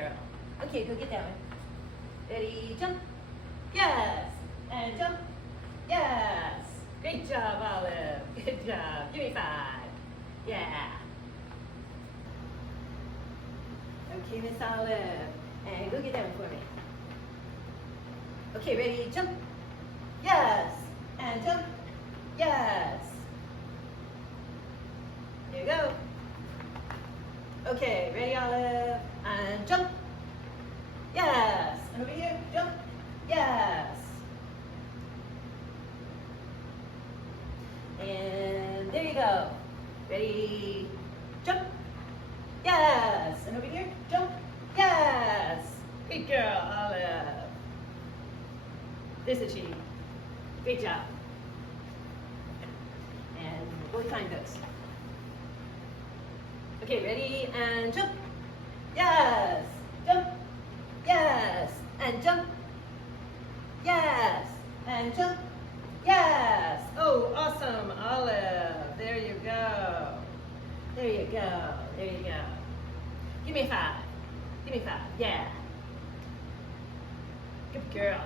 girl. Okay, go get that one. Ready, jump. Yes. And jump. Yes. Great job, Olive. Good job. Give me 5. Yeah. Okay, Miss Olive. And go get that one for me. Okay, ready, jump. Yes. And jump. Yes. There you go. Okay, ready, Olive? And jump. Yes. And over here, jump. Yes. And there you go. Ready, jump. Yes. And over here, jump. Yes. Good girl, Olive. This is she. Great job. And both find those. Okay, ready, and jump. Yes. Jump. Yes. And jump. Yes. And jump. Yes. Oh, awesome, Olive. There you go. There you go. There you go. Give me 5. Give me 5. Yeah. Good girl.